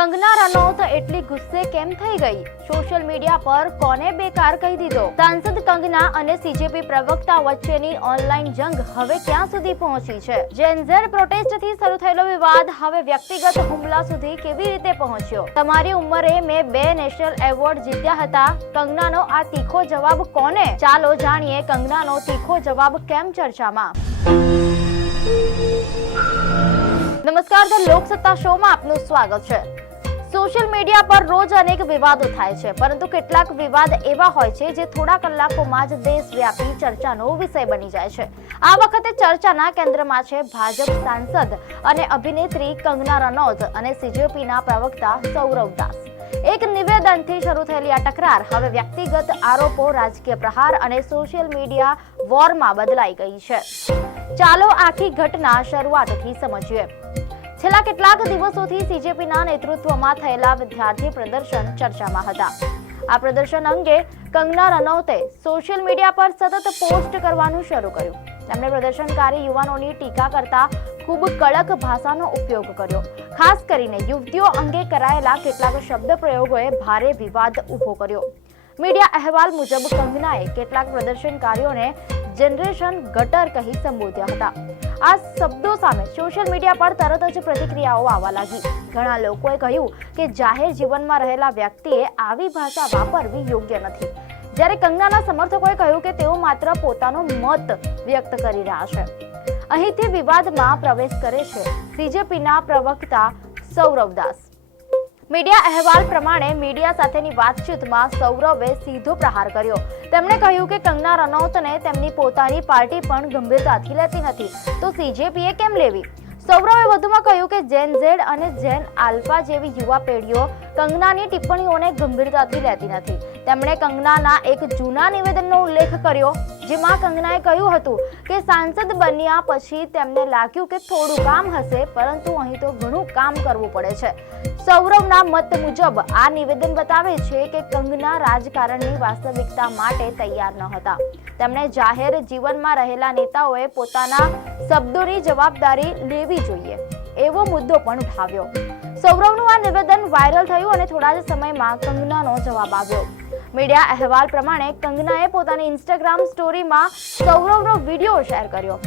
કંગના રનૌત એટલી ગુસ્સે કેમ થઈ ગઈ? સોશિયલ મીડિયા પર કોને બેકાર કહી દીધો? સાંસદ કંગના અને સીજેપી પ્રવક્તા વચ્ચેની ઓનલાઈન જંગ હવે ક્યાં સુધી પહોંચી છે? જેન ઝેડ પ્રોટેસ્ટથી શરૂ થયેલો વિવાદ હવે વ્યક્તિગત હુમલા સુધી કેવી રીતે પહોંચ્યો? તમારી ઉંમરે મેં 2 નેશનલ એવોર્ડ જીત્યા હતા. કંગનાનો આ તીખો જવાબ કોને? ચાલો જાણીએ કંગનાનો તીખો જવાબ કેમ ચર્ચામાં. નમસ્કાર, ધ લોકસત્તા શોમાં આપનું સ્વાગત છે. સોશિયલ મીડિયા પર રોજ અનેક વિવાદો થાય છે, પરંતુ કેટલાક વિવાદ એવા હોય છે જે થોડા કલાકોમાં જ દેશવ્યાપી ચર્ચાનો વિષય બની જાય છે. આ વખતે ચર્ચાના કેન્દ્રમાં છે ભાજપ સાંસદ અને અભિનેત્રી કંગના રનૌત અને સીજેપીના પ્રવક્તા સૌરવ દાસ. એક નિવેદનથી શરૂ થયેલી આ ટકરાર હવે વ્યક્તિગત આરોપો, રાજકીય પ્રહાર અને સોશિયલ મીડિયા વોરમાં બદલાઈ ગઈ છે. ચાલો આખી ઘટના શરૂઆતથી સમજીએ. છેલ્લા કેટલાક દિવસોથી સીજેપીના નેતૃત્વમાં થયેલા વિદ્યાર્થી પ્રદર્શન ચર્ચામાં હતા. આ પ્રદર્શન અંગે કંગના રનૌતે સોશિયલ મીડિયા પર સતત પોસ્ટ કરવાનું શરૂ કર્યું. તેમણે પ્રદર્શનકારી યુવાનોની ટીકા કરતા ખૂબ કડક ભાષાનો ઉપયોગ કર્યો. ખાસ કરીને યુવતીઓ અંગે કરાયેલા કેટલાક શબ્દ પ્રયોગોએ ભારે વિવાદ ઊભો કર્યો. મીડિયા અહેવાલ મુજબ કંગનાએ કેટલાક પ્રદર્શનકારીઓને જનરેશન ગટર કહી સંબોધ્યા હતા. આ શબ્દો સામે સોશિયલ મીડિયા પર તરત જ પ્રતિક્રિયાઓ આવવા લાગી. ઘણા લોકોએ કહ્યું કે જાહેર જીવનમાં રહેલા વ્યક્તિએ આવી ભાષા વાપરવી યોગ્ય નથી, જ્યારે કંગનાના સમર્થકોએ કહ્યું કે તેઓ માત્ર પોતાનો મત વ્યક્ત કરી રહ્યા છે. અહીંથી વિવાદમાં પ્રવેશ કરે છે સીજેપીના પ્રવક્તા સૌરવ દાસ. મીડિયા અહેવાલ પ્રમાણે મીડિયા સાથેની વાતચીતમાં સૌરવે સીધો પ્રહાર કર્યો. તેમણે કહ્યું કે કંગના રનૌતને તેમની પોતાની પાર્ટી પણ ગંભીરતાથી લેતી નથી, તો સીજેપીએ કેમ લેવી? સૌરવે વધુમાં કહ્યું કે જેન ઝેડ અને જેન આલ્ફા જેવી યુવા પેઢીઓ કંગનાની ટિપ્પણીઓને ગંભીરતાથી લેતી નથી. તેમણે કંગનાના એક જૂના નિવેદનનો ઉલ્લેખ કર્યો, જેમાં કંગનાએ કહ્યું હતું કે સાંસદ બન્યા પછી તેમને લાગ્યું કે થોડું કામ હશે, પરંતુ અહીં તો ઘણું કામ કરવું પડે છે. સૌરવના મત મુજબ આ નિવેદન બતાવે છે કે કંગના રાજકારણની વાસ્તવિકતા માટે તૈયાર ન હતા. તેમણે જાહેર જીવનમાં રહેલા નેતાઓએ પોતાના શબ્દોની જવાબદારી લેવી જોઈએ એવો મુદ્દો પણ ઉઠાવ્યો. સૌરવનું આ નિવેદન વાયરલ થયું અને થોડા જ સમયમાં કંગનાનો જવાબ આવ્યો. મીડિયા અહેવાલ પ્રમાણે કંગનાએ પોતાની ઇન્સ્ટાગ્રામ સ્ટોરીમાં સૌરવનો વિડીયો શેર કર્યો.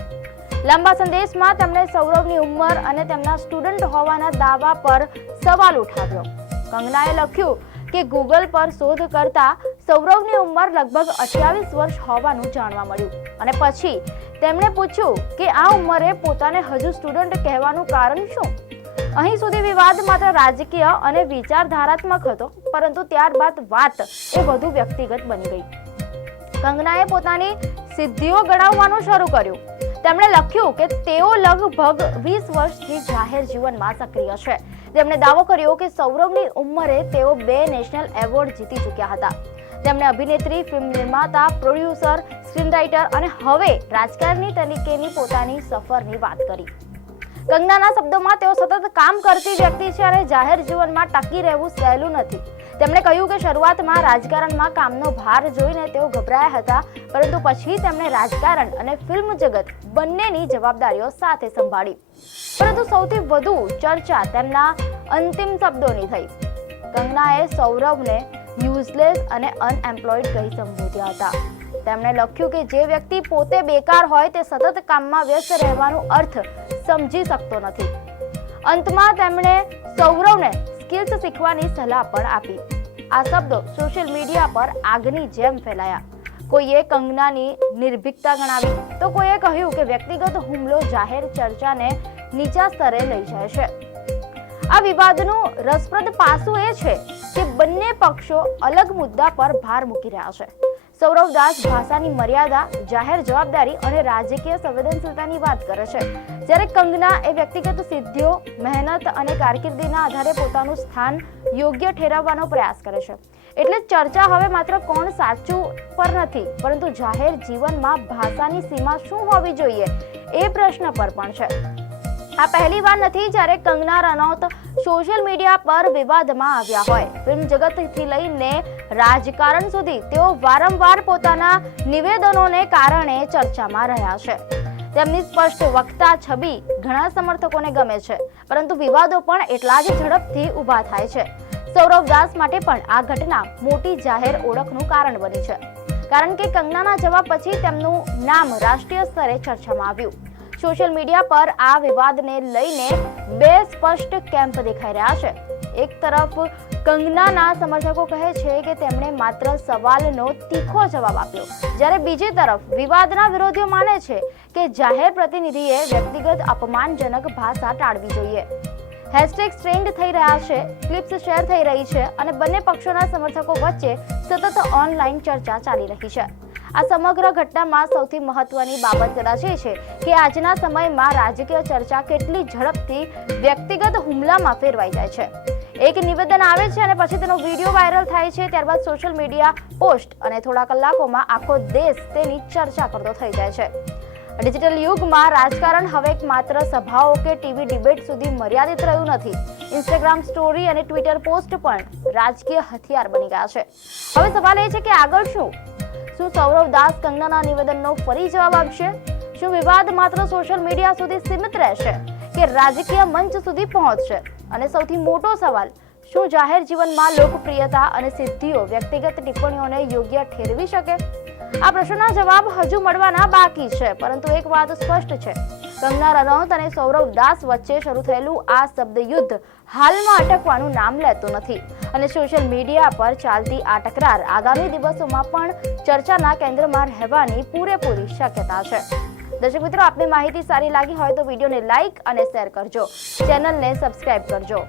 લાંબા સંદેશમાં તેમણે સૌરવની ઉંમર અને તેમના સ્ટુડન્ટ હોવાના દાવા પર સવાલ ઉઠાવ્યો. કંગનાએ લખ્યું કે ગૂગલ પર શોધ કરતા સૌરવની ઉંમર લગભગ 28 વર્ષ હોવાનું જાણવા મળ્યું, અને પછી તેમણે પૂછ્યું કે આ ઉંમરે પોતાને હજુ સ્ટુડન્ટ કહેવાનું કારણ શું? અહીં સુધી વિવાદ માત્ર રાજકીય અને વિચારધારાત્મક હતો, પરંતુ ત્યારબાદ વાત એ વધુ વ્યક્તિગત બની ગઈ. કંગનાએ પોતાની સિદ્ધિઓ ગણાવવાનું શરૂ કર્યું. તેમણે લખ્યું કે તેઓ લગભગ 20 વર્ષથી જાહેર જીવનમાં સક્રિય છે. તેમણે દાવો કર્યો કે સૌરવની ઉંમરે તેઓ 2 નેશનલ એવોર્ડ જીતી ચૂક્યા હતા. તેમણે અભિનેત્રી, ફિલ્મ નિર્માતા, પ્રોડ્યુસર, સ્ક્રીનરાઇટર અને હવે રાજકારણી તરીકેની પોતાની સફરની વાત કરી. કંગનાના શબ્દોમાં તેઓ સતત કામ કરતી વ્યક્તિ છે અને જાહેર જીવનમાં ટકી રહેવું સહેલું નથી. તેમણે કહ્યું કે શરૂઆતમાં રાજકારણમાં કામનો ભાર જોઈને તેઓ ગભરાયા હતા, પરંતુ પછી તેમણે રાજકારણ અને ફિલ્મ જગત બંનેની જવાબદારીઓ સાથે સંભાળી. પરંતુ સૌથી વધુ ચર્ચા તેમના અંતિમ શબ્દોની થઈ. કંગનાએ સૌરવને યુઝલેસ અને અનએમ્પ્લોયડ કહી સંબોધ્યા હતા. તેમણે લખ્યું કે જે વ્યક્તિ પોતે બેકાર હોય તે સતત કામમાં વ્યસ્ત રહેવાનો અર્થ સમજી શકતો નથી. અંતમાં તેમણે સૌરવને સ્કિલ્સ શીખવાની સલાહ પણ આપી. આ શબ્દો સોશિયલ મીડિયા પર આગની જેમ ફેલાયા. કોઈએ કંગનાની નિર્ભીકતા ગણાવી, તો કોઈએ કહ્યું કે વ્યક્તિગત હુમલો જાહેર ચર્ચાને નીચા સ્તરે લઈ જાય છે. આ વિવાદનું રસપ્રદ પાસું એ છે કે બંને પક્ષો અલગ મુદ્દા પર ભાર મૂકી રહ્યા છે. સૌરવ દાસ ભાષાની મર્યાદા, જાહેર જવાબદારી અને રાજકીય સંવેદનશીલતાની વાત કરે છે, જ્યારે કંગના એ વ્યક્તિગત સિદ્ધિઓ, મહેનત અને કારકિર્દીના આધારે પોતાનું સ્થાન યોગ્ય ઠેરવવાનો પ્રયાસ કરે છે. એટલે ચર્ચા હવે માત્ર કોણ સાચું પર નથી, પરંતુ જાહેર જીવનમાં ભાષાની સીમા શું હોવી જોઈએ એ પ્રશ્ન પર પણ છે. આ પહેલી વાર નથી જ્યારે કંગના રનૌત સોશિયલ મીડિયા પર વિવાદમાં આવ્યા હોય. ફિલ્મ જગતથી લઈને રાજકારણ સુધી તેઓ વારંવાર પોતાના નિવેદનોને કારણે ચર્ચામાં રહ્યા છે. તેમની સ્પષ્ટ વક્તા છબી ઘણા સમર્થકોને ગમે છે, પરંતુ વિવાદો પણ એટલા જ ઝડપથી ઊભા થાય છે. સૌરવ દાસ માટે પણ આ ઘટના મોટી જાહેર ઓળખનું કારણ બની છે, કારણ કે કંગનાના જવાબ પછી તેમનું નામ રાષ્ટ્રીય સ્તરે ચર્ચામાં આવ્યું. સોશિયલ મીડિયા પર આ વિવાદને લઈને બે સ્પષ્ટ કેમ્પ દેખાઈ રહ્યા છે. એક તરફ કંગનાના સમર્થકો કહે છે કે તેમણે માત્ર સવાલનો તીખો જવાબ આપ્યો, જ્યારે બીજી તરફ વિવાદના વિરોધીઓ માને છે કે જાહેર પ્રતિનિધિએ વ્યક્તિગત અપમાનજનક ભાષા ટાળવી જોઈએ. હેશટેગ્સ ટ્રેન્ડ થઈ રહ્યા છે, ક્લિપ્સ શેર થઈ રહી છે અને બંને પક્ષોના સમર્થકો વચ્ચે સતત ઓનલાઈન ચર્ચા ચાલી રહી છે. આ સમગ્ર ઘટનામાં સૌથી મહત્વની બાબત કદાચ એ છે કે આજના સમયમાં રાજકીય ચર્ચા કેટલી ઝડપથી વ્યક્તિગત હુમલામાં ફેરવાઈ જાય છે. એક નિવેદન આવે છે અને પછી તેનો વિડીયો વાયરલ થાય છે, ત્યારબાદ સોશિયલ મીડિયા પોસ્ટ અને થોડા કલાકોમાં આખો દેશ તેની ચર્ચા કરતો થઈ જાય છે. ડિજિટલ યુગમાં રાજકારણ હવે માત્ર સભાઓ કે ટીવી ડિબેટ સુધી મર્યાદિત રહ્યું નથી. ઇન્સ્ટાગ્રામ સ્ટોરી અને ટ્વિટર પોસ્ટ પણ રાજકીય હથિયાર બની ગયા છે. હવે સવાલ એ છે કે આગળ શું સૌરવ દાસ કંગનાના નિવેદનનો ફરી જવાબ આપશે? શું વિવાદ માત્ર સોશિયલ મીડિયા સુધી સીમિત રહેશે કે રાજકીય મંચ સુધી પહોંચશે? અને સૌથી મોટો સવાલ, શું જાહેર જીવનમાં લોકપ્રિયતા અને સિદ્ધિઓ વ્યક્તિગત ટિપ્પણીઓને યોગ્ય ઠેરવી શકે? આ પ્રશ્નના જવાબ હજુ મળવાના બાકી છે, પરંતુ એક વાત સ્પષ્ટ છે, કંગના રનૌત અને સૌરવ દાસ વચ્ચે શરૂ થયેલું આ શબ્દ યુદ્ધ હાલમાં અટકવાનું નામ લેતું નથી અને સોશિયલ મીડિયા પર ચાલતી આ તકરાર આગામી દિવસોમાં પણ ચર્ચાના કેન્દ્રમાં રહેવાની પૂરેપૂરી શક્યતા છે. દર્શક મિત્રો, આપને માહિતી સારી લાગી હોય તો વિડીયોને લાઇક અને શેર કરજો, ચેનલને સબસ્ક્રાઇબ કરજો.